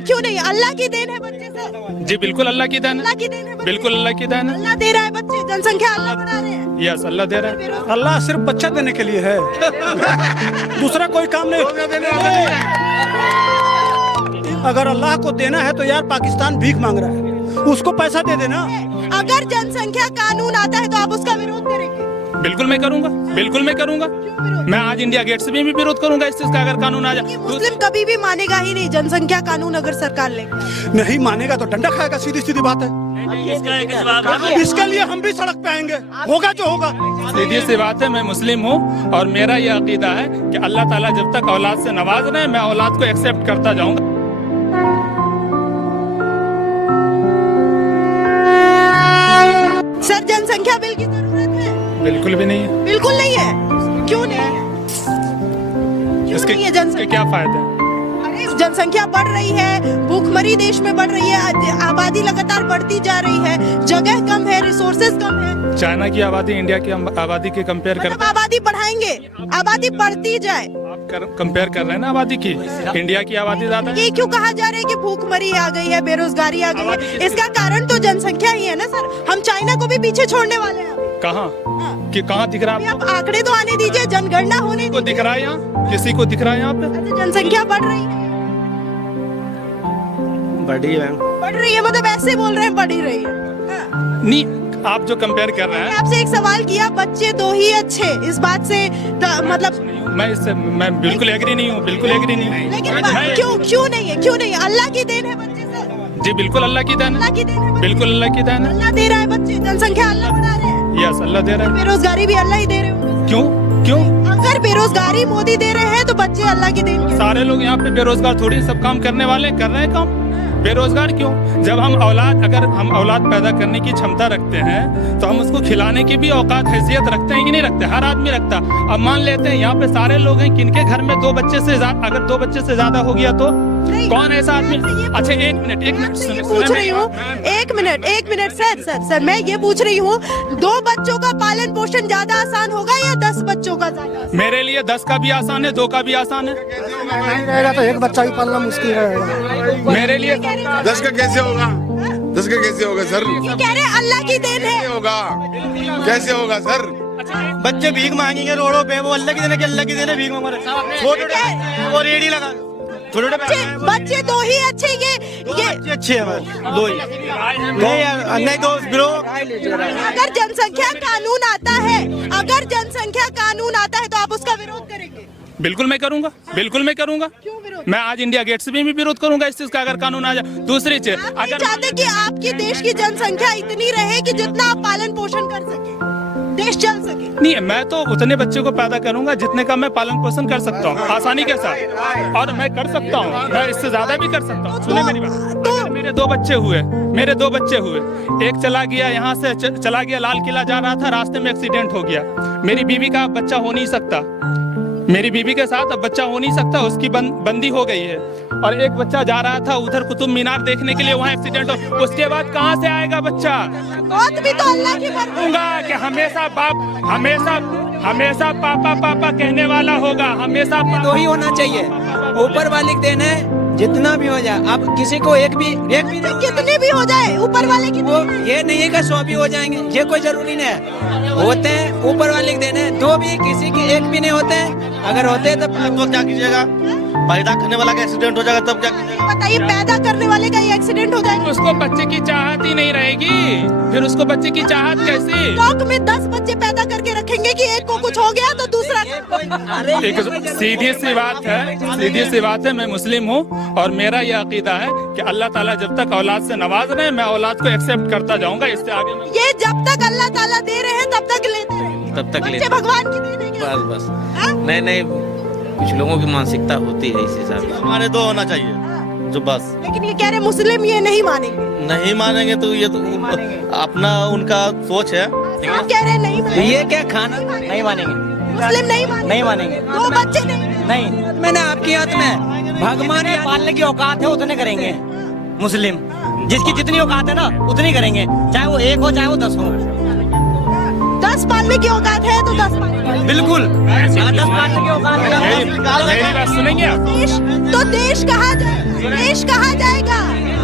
क्यों नहीं? अल्लाह की देन है बच्चे से। जी बिल्कुल अल्लाह की देन अल्लाह है, की देन है बच्चे बिल्कुल से। अल्लाह की देन है। अल्लाह दे रहा है बच्चे, जनसंख्या अल्लाह बढ़ा रहे हैं। यस अल्लाह दे रहा है। अल्लाह सिर्फ बच्चा देने के लिए है, दूसरा कोई काम नहीं। अगर अल्लाह को देना है तो यार पाकिस्तान भीख मांग रहा है, उसको पैसा दे देना। अगर जनसंख्या कानून आता है तो आप उसका विरोध करेंगे? बिल्कुल मैं करूंगा, बिल्कुल मैं करूंगा। मैं आज इंडिया गेट से भी विरोध करूंगा इस चीज का, अगर कानून आ जाए। मुस्लिम कभी भी मानेगा ही नहीं जनसंख्या कानून अगर सरकार लेगी। नहीं मानेगा तो डंडा खाएगा, सीधी सीधी बात है। इसके लिए हम भी सड़क पे आएंगे, होगा जो होगा। सीधी सी बात है, मैं मुस्लिम हूँ और मेरा ये अकीदा है कि अल्लाह ताला जब तक औलाद से नवाज रहे, मैं औलाद को एक्सेप्ट करता जाऊंगा। सर जनसंख्या बिल की जरूरत है? बिल्कुल भी नहीं है। बिल्कुल नहीं है। क्यों नहीं है? क्यों नहीं है जनसंख्या? क्या फायदा है? अरे जनसंख्या बढ़ रही है, भूखमरी देश में बढ़ रही है, आबादी लगातार बढ़ती जा रही है, जगह कम है, रिसोर्सेज कम है। चाइना की आबादी इंडिया की आबादी के कंपेयर कर, मतलब आबादी बढ़ाएंगे, आबादी बढ़ती जाए। कंपेयर कर रहे हैं ना आबादी की, इंडिया की आबादी ज्यादा है। ये क्यों कहा जा रहा है कि भूखमरी आ गई है, बेरोजगारी आ गई है? इसका कारण तो जनसंख्या ही है ना सर। हम चाइना को भी पीछे छोड़ने वाले हैं। कहाँ कि कहाँ दिख रहा है अब आंकड़े तो आने दीजिए, जनगणना होने आपको? दिख रहा है यहाँ? किसी को दिख रहा है यहाँ पे? अच्छा, जनसंख्या बढ़ रही है। बढ़ रही है मतलब ऐसे बोल रहे हैं बढ़ ही रही है। हाँ। नहीं, आप जो कंपेयर कर रहे हैं। आपसे एक सवाल किया, बच्चे दो ही अच्छे, इस बात से मतलब मैं बिल्कुल एग्री नहीं हूँ, बिल्कुल एग्री नहीं हूँ। लेकिन क्यों नहीं है? क्यों नहीं? अल्लाह की देन है बच्चे से। जी बिल्कुल अल्लाह की देन अल्लाह है, की देन है, बिल्कुल अल्लाह की देन है। अल्लाह दे रहा है बच्चे, जनसंख्या अल्लाह बढ़ा रहे हैं। यस अल्लाह दे रहा है। बेरोजगारी भी अल्लाह ही दे रहे हैं। क्यों क्यों? अगर बेरोजगारी मोदी दे रहे हैं तो बच्चे अल्लाह की देन के। सारे लोग यहाँ पे बेरोजगार थोड़ी, सब काम करने वाले कर रहे हैं काम। बेरोजगार क्यों? जब अगर हम औलाद पैदा करने की क्षमता रखते हैं तो हम उसको खिलाने की भी औकात हैसियत रखते हैं कि नहीं रखते? हर आदमी रखता। अब मान लेते हैं यहाँ पे सारे लोग हैं, किनके घर में दो बच्चे से ज्यादा, अगर दो बच्चे से ज्यादा हो गया तो कौन ऐसा आदमी? अच्छा एक मिनट पूछ रही हूँ, एक मिनट सर मैं ये पूछ रही हूँ, दो बच्चों का पालन पोषण ज्यादा आसान होगा या 10 बच्चों का ज्यादा? मेरे लिए 10 का भी आसान है, 2 का भी आसान है। नहीं रहेगा तो एक बच्चा भी पालना मुश्किल रहेगा। मेरे लिए 10 का कैसे होगा? 10 का कैसे होगा सर? ये कह रहे हैं अल्लाह की देन है। कैसे होगा सर? बच्चे भीख मांगेंगे रोडों पे, वो अल्लाह की देने के, अल्लाह की देने भीख मांग रहे। छोटे वो रेडी लगा, छोटे बच्चे दो ही अच्छे, ये अच्छे हैं बस, दो ही नहीं दो ब्रो। अगर जनसंख्या कानून आता है, अगर जनसंख्या कानून आता है तो आप उसका विरोध करेंगे? बिल्कुल मैं करूंगा, बिल्कुल मैं करूंगा। क्यों विरोध? मैं आज इंडिया गेट से भी विरोध करूंगा इस चीज का, अगर कानून आ जाए। दूसरी चीज, आप नहीं अगर चाहते कि आपकी देश की जनसंख्या इतनी रहे कि जितना आप पालन पोषण कर सके, देश चल सके? नहीं, मैं तो उतने बच्चे को पैदा करूंगा जितने का मैं पालन पोषण कर सकता हूँ आसानी के साथ, और मैं कर सकता हूँ, मैं इससे ज्यादा भी कर सकता हूँ। सुने मेरी बात। मेरे दो बच्चे हुए, एक चला गया, यहाँ से चला गया, लाल किला जा रहा था, रास्ते में एक्सीडेंट हो गया। मेरी बीवी का बच्चा हो नहीं सकता, मेरी बीवी के साथ अब बच्चा हो नहीं सकता, उसकी बंदी हो गई है। और एक बच्चा जा रहा था उधर कुतुब मीनार देखने के लिए, वहाँ एक्सीडेंट हो, उसके बाद कहाँ से आएगा बच्चा? मौत भी तो अल्लाह की मर्जी है। कहूंगा कि हमेशा पापा कहने वाला होगा, हमेशा दो ही होना चाहिए, ऊपर वाले देन है, जितना भी हो जाए। अब किसी को एक भी नहीं, कितने भी हो जाए ऊपर वाले की वो ये नहीं है कि 100 भी हो जाएंगे, ये कोई जरूरी नहीं है। होते हैं ऊपर वाले के देने, दो भी, किसी की एक भी नहीं होते हैं। अगर होते हैं तो क्या कीजिएगा? पैदा करने वाला का एक्सीडेंट हो जाएगा तब क्या कीजिएगा? बताइए, पैदा करने वाले का ही एक्सीडेंट हो जाएगा, उसको बच्चे की चाहत ही नहीं रहेगी, फिर उसको बच्चे की चाहत कैसे? टॉक में 10 बच्चे पैदा करके रखेंगे कि एक को कुछ हो गया तो दूसरा। एक सीधी सी बात है, मैं मुस्लिम हूँ और मेरा यह अकीदा है कि अल्लाह ताला जब तक औलाद से नवाज रहे, मैं औलाद को एक्सेप्ट करता जाऊंगा। इससे आगे ये जब तक अल्लाह ताला दे रहे हैं तब तक लेते रहे, तब तक बच्चे भगवान की देन है क्या? बस हाँ? नहीं, कुछ लोगों की मानसिकता होती है इस हिसाब से। हमारे 2 होना चाहिए जो बस। लेकिन ये कह रहे मुस्लिम ये नहीं मानेंगे। नहीं मानेंगे तो ये तो अपना उनका सोच है। आप कह रहे हैं नहीं मानेंगे, ये क्या खाना नहीं मानेंगे, मुस्लिम नहीं मानेंगे, दो बच्चे नहीं। मैंने आपकी हाथ में भगवान ने पालने की औकात है उतने करेंगे मुस्लिम, जिसकी जितनी औकात है ना उतनी करेंगे, चाहे वो 1 हो चाहे वो 10 हो। 10 पालने की औकात है तो 10 पालने। बिल्कुल मेरी बात सुनेंगे आप? तो देश कहाँ जाएगा? देश कहाँ जाएगा?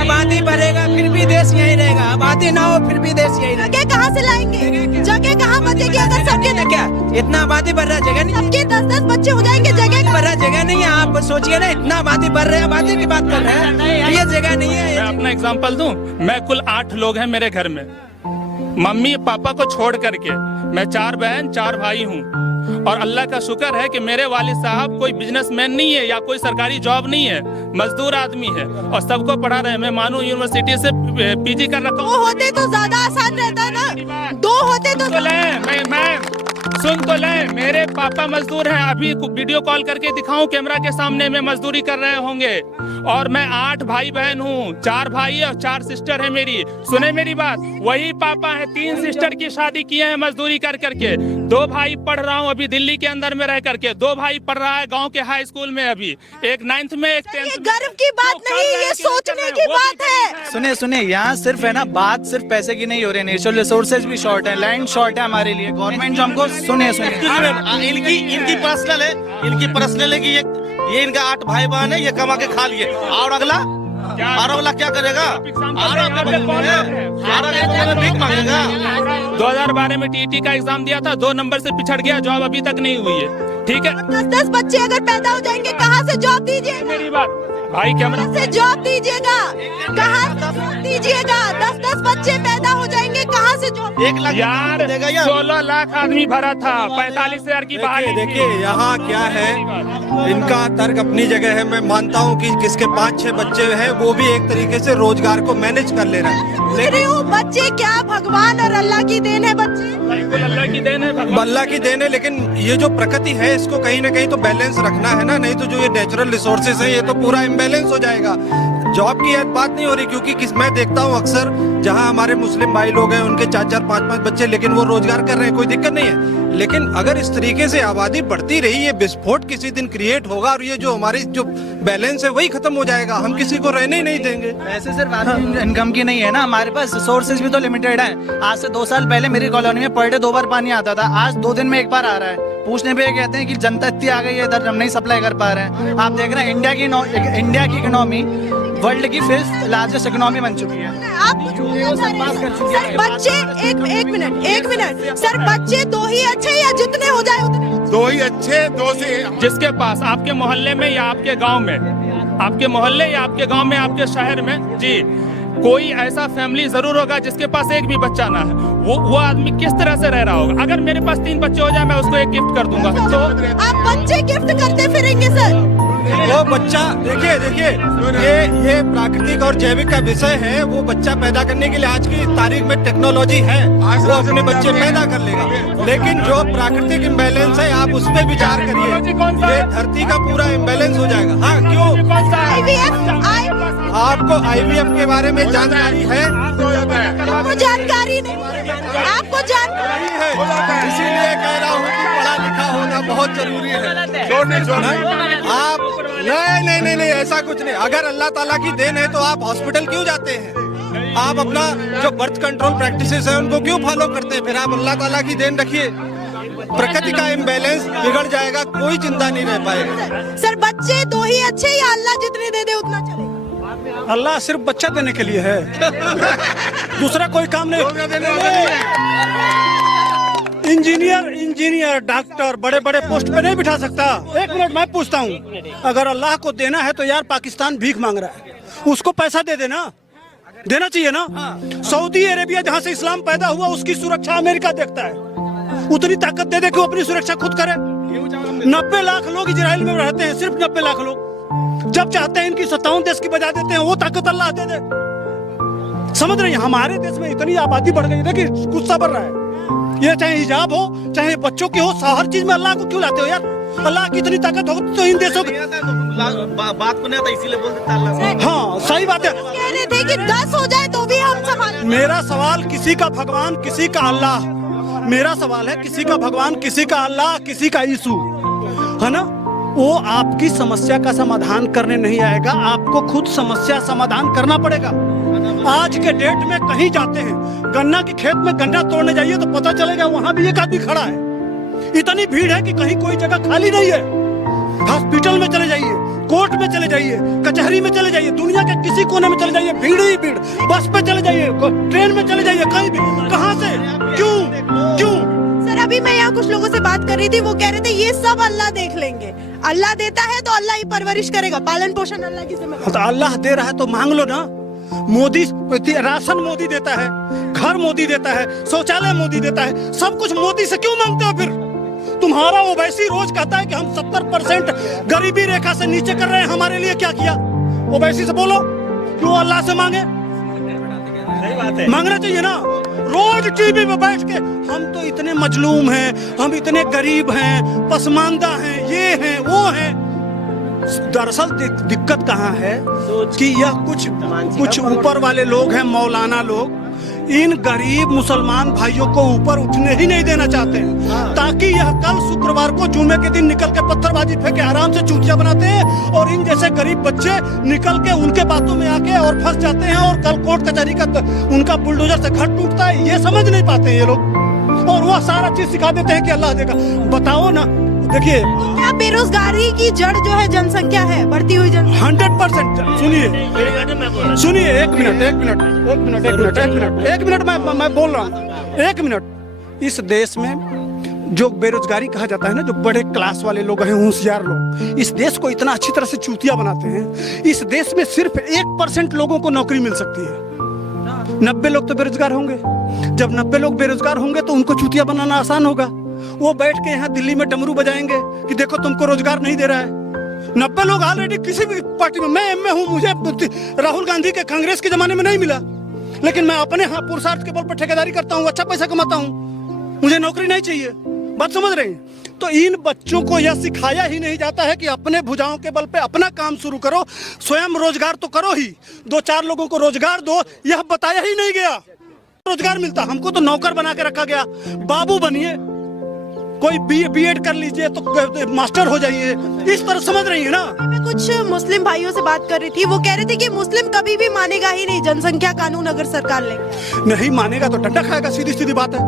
आबादी बढ़ेगा फिर भी देश यही रहेगा, आबादी ना हो फिर भी देश यही रहेगा। जगह कहाँ से लाएंगे? जगह कहाँ बचेगी अगर सबके ना क्या इतना आबादी बढ़ रहा है, जगह नहीं सबके 10-10 बच्चे हो जाएंगे, जगह बढ़ रहा, जगह नहीं है। आप सोचिए ना, इतना आबादी बढ़ रहा है, आबादी की बात कर रहे हैं, ये जगह नहीं मैं है। अपना एग्जांपल दूं, मैं कुल 8 लोग हैं मेरे घर में, मम्मी पापा को छोड़ करके मैं 4 बहन 4 भाई हूँ। और अल्लाह का शुक्र है कि मेरे वालिद साहब कोई बिजनेसमैन नहीं है या कोई सरकारी जॉब नहीं है, मजदूर आदमी है और सबको पढ़ा रहे हैं। मैं मानू यूनिवर्सिटी से पीजी कर रखा हूँ। 2 होते तो ज्यादा आसान रहता ना, 2 होते तो मैं सुन तो ले, मेरे पापा मजदूर हैं, अभी वीडियो कॉल करके दिखाऊं कैमरा के सामने में मजदूरी कर रहे होंगे। और मैं 8 भाई बहन हूँ, 4 भाई और 4 सिस्टर है मेरी। सुने मेरी बात, वही पापा है, 3 सिस्टर की शादी किए हैं मजदूरी कर करके। 2 भाई पढ़ रहा हूँ अभी दिल्ली के अंदर में रह करके, 2 भाई पढ़ रहा है गाँव के हाई स्कूल में अभी, एक 9th में एक 10th ये में। गर्व की बात नहीं, ये सोचने की बात है। सुने सुने, यहाँ सिर्फ है ना बात सिर्फ पैसे की नहीं हो रही है, नेचुरल रिसोर्सेज भी शॉर्ट है, लैंड शॉर्ट है हमारे लिए। गवर्नमेंट जो हमको सुने इनकी पर्सनल है, इनकी पर्सनल है कि ये इनका 8 भाई बहन है, ये कमा के खा लिए। और अगला क्या करेगा? भीख मांगेगा। 2012 में टीटी का एग्जाम दिया था, 2 नंबर से पिछड़ गया, जॉब अभी तक नहीं हुई है। ठीक है, 10-10 बच्चे अगर पैदा हो जाएंगे, कहाँ से जॉब दीजिएगा? मेरी बात भाई, कैमरा कहाँ से जॉब दीजिएगा? कहाँ से जॉब दीजिएगा? 10-10 बच्चे पैदा हो जाएंगे, कहाँ से जॉब? 1 लाख यार, देगा या 16 लाख आदमी भरा था, 45,000 की बहाली थी। देखिए यहाँ क्या है, इनका तर्क अपनी जगह है। मैं मानता हूँ कि किसके 5-6 बच्चे हैं वो भी एक तरीके से रोजगार को मैनेज कर ले रहा है, लेकिन वो बच्चे क्या भगवान और अल्लाह की देन है? बच्चे बिल्कुल अल्लाह की देन है, भगवान अल्लाह की देन है। लेकिन ये जो प्रकृति है इसको कहीं ना कहीं तो बैलेंस रखना है ना, नहीं तो जो ये नेचुरल रिसोर्सेज है ये तो पूरा इम्बैलेंस हो जाएगा। जॉब की बात नहीं हो रही, क्योंकि मैं देखता हूँ अक्सर जहाँ हमारे मुस्लिम भाई लोग हैं उनके 4-4 5-5 बच्चे, लेकिन वो रोजगार कर रहे हैं, कोई दिक्कत नहीं है। लेकिन अगर इस तरीके से आबादी बढ़ती रही, ये विस्फोट किसी दिन क्रिएट होगा और ये जो हमारी जो बैलेंस है वही खत्म हो जाएगा, हम किसी को रहने ही नहीं देंगे। ऐसे सिर्फ इनकम की नहीं है ना, हमारे पास रिसोर्सेज भी तो लिमिटेड है। आज से 2 साल पहले मेरी कॉलोनी में पर डे 2 बार पानी आता था, आज 2 दिन में 1 बार आ रहा है। पूछने पे ये कहते हैं कि जनता इतनी आ गई है इधर, हम नहीं सप्लाई कर पा रहे हैं। आप देख रहे हैं इंडिया की इकोनॉमी वर्ल्ड की 5th लार्जेस्ट इकोनॉमी बन चुकी है। आप सर बच्चे एक मिनट सर, बच्चे 2 ही अच्छे या जितने हो जाए उतने? 2 ही अच्छे, 2 से जिसके पास आपके मोहल्ले में या आपके गांव में, आपके मोहल्ले या आपके गांव में, आपके शहर में जी कोई ऐसा फैमिली जरूर होगा जिसके पास एक भी बच्चा ना है। वो आदमी किस तरह से रह रहा होगा? अगर मेरे पास 3 बच्चे हो जाए, मैं उसको एक गिफ्ट कर दूंगा। तो आप बच्चे गिफ्ट करते फिरेंगे सर? वो बच्चा देखिए ये प्राकृतिक और जैविक का विषय है। वो बच्चा पैदा करने के लिए आज की तारीख में टेक्नोलॉजी है, वो अपने बच्चे पैदा कर लेगा। लेकिन जो प्राकृतिक इम्बैलेंस है आप उस पर विचार करिए, ये धरती का पूरा इम्बैलेंस हो जाएगा। हाँ, क्यों? आपको IVF के बारे में जानकारी है? आपको जानकारी नहीं, आपको जानकारी है, इसीलिए कह रहा हूँ कि पढ़ा लिखा होना बहुत जरूरी है। आप नहीं, ऐसा कुछ नहीं। अगर अल्लाह ताला की देन है तो आप हॉस्पिटल क्यों जाते हैं? आप अपना जो बर्थ कंट्रोल प्रैक्टिसेस है उनको क्यों फॉलो करते हैं? फिर आप अल्लाह ताला की देन रखिए, प्रकृति का इम्बैलेंस बिगड़ जाएगा, कोई चिंता नहीं रह पाएगा। सर बच्चे 2 ही अच्छे या अल्लाह जितने दे दे उतना चलेगा? अल्लाह सिर्फ बच्चा देने के लिए है, दूसरा कोई काम नहीं। इंजीनियर डॉक्टर बड़े बड़े पोस्ट पे नहीं बिठा सकता। 1 मिनट मैं पूछता हूँ, अगर अल्लाह को देना है तो यार पाकिस्तान भीख मांग रहा है, उसको पैसा दे देना चाहिए ना। सऊदी अरेबिया जहाँ से इस्लाम पैदा हुआ उसकी सुरक्षा अमेरिका देखता है, उतनी ताकत दे दे कि वो अपनी सुरक्षा खुद करे। 90 लाख लोग इजराइल में रहते हैं, सिर्फ 90 लाख लोग। जब चाहते हैं इनकी 57 देश की बजा देते हैं, वो ताकत अल्लाह दे दे। समझ रहे हैं? हमारे देश में इतनी आबादी बढ़ गई, देखिए गुस्सा बढ़ रहा है। ये चाहे हिजाब हो चाहे बच्चों की हो, हर चीज में अल्लाह को क्यों लाते हो यार? अल्लाह की इतनी ताकत हो तो इन देशों की बात को नहीं आता, इसीलिए बोल देता अल्लाह। हाँ सही बात है। कह रहे थे कि 10 हो जाए तो भी हम संभाल। मेरा सवाल किसी का भगवान किसी का अल्लाह, मेरा सवाल है किसी का भगवान किसी का अल्लाह किसी का यीशु, है ना? वो आपकी समस्या का समाधान करने नहीं आएगा, आपको खुद समस्या समाधान करना पड़ेगा। आज के डेट में कहीं जाते हैं, गन्ना के खेत में गन्ना तोड़ने जाइए तो पता चलेगा वहां भी एक आदमी खड़ा है। इतनी भीड़ है कि कहीं कोई जगह खाली नहीं है। हॉस्पिटल में चले जाइए, कोर्ट में चले जाइए, कचहरी में चले जाइए, दुनिया के किसी कोने में चले जाइए, भीड़ ही भीड़। बस पे चले जाइए, ट्रेन में चले जाइए, कहीं भी। कहां से, क्यों? सर अभी मैं यहाँ कुछ लोगों से बात कर रही थी, वो कह रहे थे ये सब अल्लाह देख लेंगे। अल्लाह देता है तो अल्लाह ही परवरिश करेगा, पालन पोषण अल्लाह की जिम्मेदारी। तो अल्लाह दे रहा है तो मांग लो ना। मोदी राशन मोदी देता है, घर मोदी देता है, शौचालय मोदी देता है, सब कुछ मोदी से क्यों मांगते हो फिर? तुम्हारा ओवैसी रोज कहता है कि हम 70% गरीबी रेखा से नीचे कर रहे हैं, हमारे लिए क्या किया? ओवैसी से बोलो क्यों अल्लाह से मांगे? मांगना चाहिए ना। रोज टीवी में बैठ के हम तो इतने मजलूम हैं, हम इतने गरीब हैं, पसमानदा हैं, ये हैं, वो हैं। दरअसल दिक्कत कहाँ है कि यह कुछ ऊपर वाले लोग हैं, मौलाना लोग, इन गरीब मुसलमान भाइयों को ऊपर उठने ही नहीं देना चाहते हैं, ताकि यह कल शुक्रवार को जुम्मे के दिन निकल के पत्थरबाजी फेंके आराम से चूतिया बनाते हैं, और इन जैसे गरीब बच्चे निकल के उनके बातों में आके और फंस जाते हैं, और कल कोर्ट कचहरी का उनका बुलडोजर से घर टूटता है। ये समझ नहीं पाते ये लोग, और वह सारा चीज सिखा देते हैं कि अल्लाह देगा। बताओ ना, देखिए क्या बेरोजगारी की जड़ जो है जनसंख्या है, बढ़ती हुई जनसंख्या। 100%। सुनिए, एक मिनट मैं बोल रहा हूँ, एक मिनट। इस देश में जो बेरोजगारी कहा जाता है ना, जो बड़े क्लास वाले लोग हैं, होशियार लोग, इस देश को इतना अच्छी तरह से चूतिया बनाते हैं। इस देश में सिर्फ 1% लोगों को नौकरी मिल सकती है। 90 लोग तो बेरोजगार होंगे। जब 90 लोग बेरोजगार होंगे तो उनको चूतिया बनाना आसान होगा। वो बैठ के यहाँ दिल्ली में डमरू बजाएंगे कि देखो तुमको रोजगार नहीं दे रहा है। 90 लोग ऑलरेडी किसी भी पार्टी में, मैं एमए हूँ, मुझे राहुल गांधी के कांग्रेस के जमाने में नहीं मिला, लेकिन मैं अपने यहाँ पुरुषार्थ के बल पर ठेकेदारी करता हूँ, अच्छा पैसा कमाता हूँ, मुझे नौकरी नहीं चाहिए। बात समझ रहे हैं? तो इन बच्चों को यह सिखाया ही नहीं जाता है कि अपने भुजाओं के बल पे अपना काम शुरू करो, स्वयं रोजगार तो करो ही, 2-4 लोगों को रोजगार दो, यह बताया ही नहीं गया। रोजगार मिलता, हमको तो नौकर बना के रखा गया। बाबू बनिए, कोई बीएड कर लीजिए तो मास्टर हो जाइए, इस तरह समझ रही है ना। मैं कुछ मुस्लिम भाइयों से बात कर रही थी, वो कह रहे थे कि मुस्लिम कभी भी मानेगा ही नहीं जनसंख्या कानून अगर सरकार लेगी। नहीं मानेगा तो डंडा खाएगा, सीधी सीधी बात है।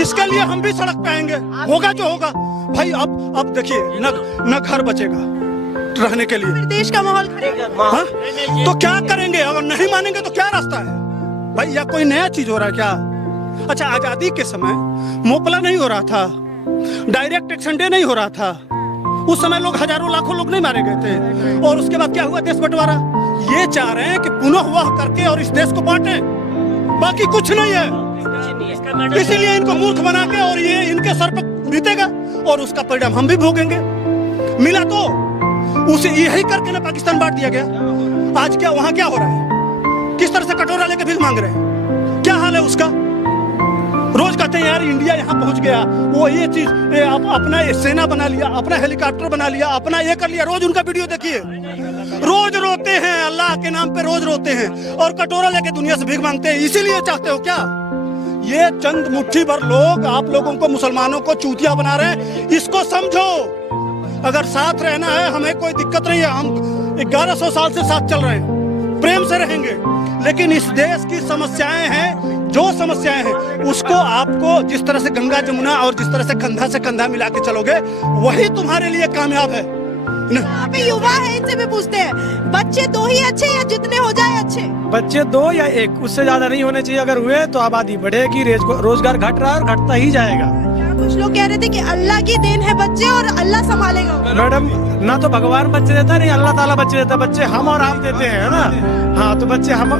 इसके लिए हम भी सड़क पे आएंगे, होगा जो होगा भाई। अब देखिए, न घर बचेगा रहने के लिए, देश का माहौल खराब। हाँ? तो क्या करेंगे? अगर नहीं मानेंगे तो क्या रास्ता है भाई? या कोई नया चीज हो रहा है क्या? अच्छा, आजादी के समय मोपला नहीं हो रहा था, डायरेक्ट एक्शन डे नहीं हो रहा था, उस समय लोग हजारों लाखों लोग नहीं मारे गए थे, और उसके बाद क्या हुआ? देश बंटवारा। ये चाह रहे हैं कि पुनः वह करके और इस देश को बांटे, बाकी कुछ नहीं है। इसीलिए इनको मूर्ख बना के और ये इनके सर पर बीतेगा, और उसका परिणाम हम भी भोगेंगे। मिला तो उसे यही करके ना पाकिस्तान बांट दिया गया। आज क्या वहां क्या हो रहा है? किस तरह से कटोरा लेके भीख मांग रहे हैं? क्या हाल है उसका? रोज कहते हैं यार इंडिया यहाँ पहुंच गया, वो ये चीज अपना सेना बना लिया, अपना हेलीकॉप्टर बना लिया, अपना ये कर लिया। रोज उनका वीडियो देखिए, रोज रोते हैं, अल्लाह के नाम पे रोज रोते हैं, और कटोरा लेके दुनिया से भीख मांगते हैं। इसीलिए चाहते हो क्या? ये चंद मुट्ठी भर लोग आप लोगों को, मुसलमानों को चूतिया बना रहे हैं। इसको समझो, अगर साथ रहना है हमें कोई दिक्कत नहीं है, हम 1100 साल से साथ चल रहे हैं, प्रेम से रहेंगे। लेकिन इस देश की समस्याएं हैं, जो समस्याएं हैं उसको आपको जिस तरह से गंगा जमुना और जिस तरह से कंधा से कंधा मिला के चलोगे, वही तुम्हारे लिए कामयाब है। यहाँ पे युवा है, इनसे भी पूछते हैं, बच्चे 2 ही अच्छे या जितने हो जाए अच्छे? बच्चे 2 या 1, उससे ज्यादा नहीं होने चाहिए। अगर हुए तो आबादी बढ़ेगी, रोजगार घट रहा है और घटता ही जाएगा। कुछ लोग कह रहे थे कि अल्लाह की देन है बच्चे और अल्लाह संभालेगा। मैडम, ना तो भगवान बच्चे देता है, नहीं अल्लाह ताला बच्चे देता है। बच्चे हम और आप देते हैं, है ना? हाँ, तो बच्चे हम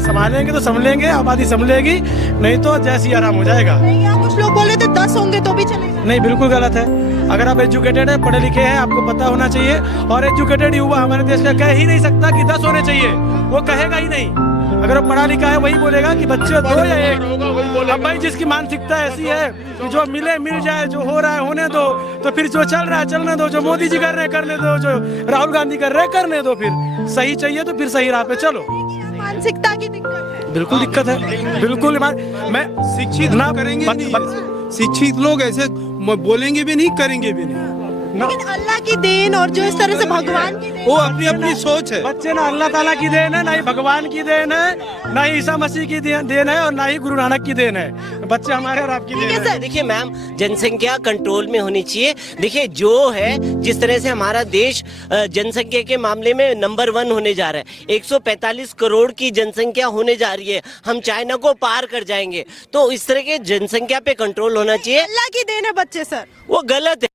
संभालेंगे तो संभलेंगे, आबादी संभलेगी, नहीं तो जैसी आराम हो जाएगा। नहीं, यहाँ कुछ लोग बोले थे 10 होंगे तो भी चलेगा। नहीं, बिल्कुल गलत है। अगर आप एजुकेटेड है, पढ़े लिखे हैं, आपको पता होना चाहिए। और एजुकेटेड युवा हमारे देश का कह ही नहीं सकता कि 10 होने चाहिए, वो कहेगा ही नहीं। अगर वो पढ़ा लिखा है वही बोलेगा कि बच्चे 2 या 1। अब भाई जिसकी मानसिकता ऐसी है कि जो मिले मिल जाए, जो हो रहा है होने दो, तो फिर जो चल रहा है चलने दो, जो मोदी जी कर रहे हैं करने दो, जो राहुल गांधी कर रहे हैं करने दो। फिर सही चाहिए तो फिर सही राह पे चलो। मानसिकता की दिक्कत है, बिल्कुल दिक्कत है, बिल्कुल। मैं शिक्षित ना करेंगे, शिक्षित लोग ऐसे बोलेंगे भी नहीं, करेंगे भी नहीं। लेकिन अल्लाह की देन और जो इस तरह से भगवान की देन, वो अपनी अपनी सोच है। बच्चे ना अल्लाह ताला की देन है, ना ही भगवान की देन है, ना ही ईसा मसीह की देन है, और ना ही गुरु नानक की देन है। बच्चे हमारे और आपकी देन है। देखिए मैम, जनसंख्या कंट्रोल में होनी चाहिए। देखिए जो है, जिस तरह से हमारा देश जनसंख्या के मामले में नंबर 1 होने जा रहा है, 145 करोड़ की जनसंख्या होने जा रही है, हम चाइना को पार कर जाएंगे। तो इस तरह के जनसंख्या पे कंट्रोल होना चाहिए। अल्लाह की देन है बच्चे सर। वो गलत है।